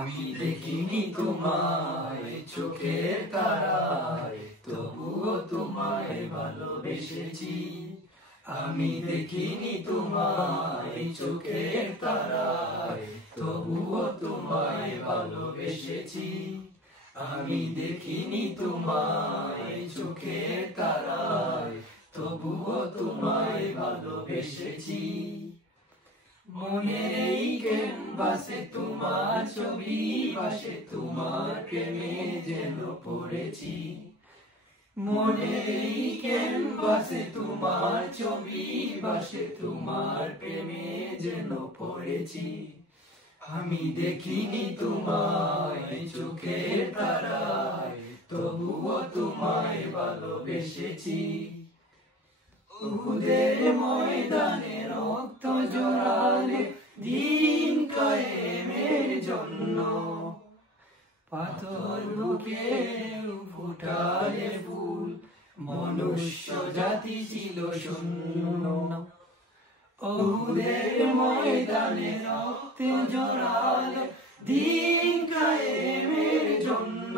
আমি দেখিনি তোমায় চোখের তারায়, তবুও তোমায় ভালোবেসেছি। আমি দেখিনি তোমায় চোখের তারায়, তবুও তোমায় ভালোবেসেছি। আমি দেখিনি তোমায় চোখের তারায়, তবুও তোমায় ভালোবেসেছি। মনের এই ক্যানভাসে তোমার ছবি ভাসে, তোমার প্রেমে যেন পড়েছি। মনের এই ক্যানভাসে তোমার ছবি ভাসে, তোমার প্রেমে যেন পড়েছি। আমি দেখিনি তোমায় চোখের তারায়, তবুও তোমায় ভালোবেসেছি। উহুদের ময়দানে রক্ত জড়ালে দিন কায়েমের জন্য, পাথর বুকে ফুটালে ফুল, মনুষ্য জাতি ছিল শূন্য। উহুদের ময়দানে রক্ত জড়ালে দিন কায়েমের জন্য,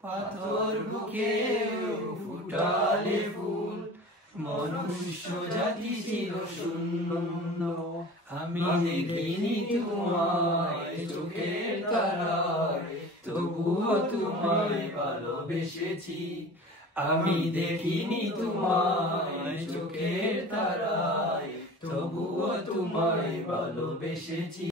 পাথর বুকে ফুটালে ফুল, মনুষ্য জাতি ছিল শূন্য। আমি দেখিনি তোমায় চোখের তারায়, তবুও তোমায় ভালোবেসেছি। আমি দেখিনি তোমায় চোখের তারায়, তবুও তোমায় ভালোবেসেছি।